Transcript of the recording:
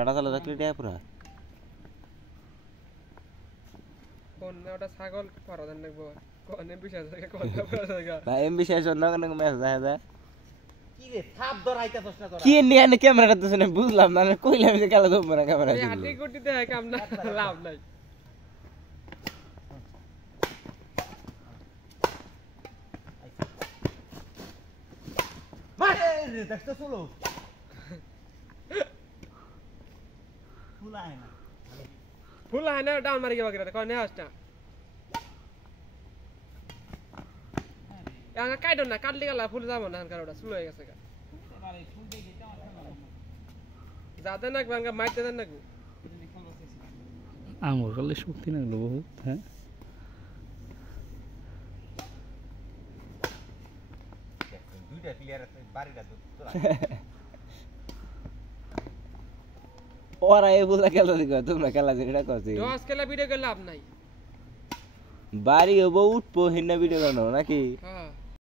কাটা চালা থাকলে এটা পুরা কোন ওটা ছাগল পারা দেন লাগবো কোন এমবি শেষ থেকে কোন পারা জায়গা ভাই এমবি শেষ হল না কেন ম্যাচ দেখা যায় কি রে থাপ ধরাইতাছস না তোরা কি নিয়ে আনে ক্যামেরাটা তো শুনে বুঝলাম না কইলাম যে খেলা ধরবো না ক্যামেরা এই হাড্ডি গুটি দেখায় কাম না লাভ নাই মারে রে দেখছ চলো ফুলায় না ফুল হয় না ডাউন মারি গেবা করে কোন আসটা এনা কাইডো না কাটলি গেলা ফুল যাবো না কারণ ওটা স্লো হয়ে গেছে গা আরে ফুল দিয়ে গেতে আমার যাতে না ভাঙা মাইতে দেন না গো আমার কালে শক্তি লাগলো বহুত হ্যাঁ দুইটা প্লেয়ার আছে বাড়িটা তোরা ওরা এগুলা খেলা দিকে তোমরা খেলা যেটা করছি দশ খেলা ভিডিও করে লাভ নাই বাড়ি হবো উঠবো হিন্না ভিডিও বানাবো নাকি হ্যাঁ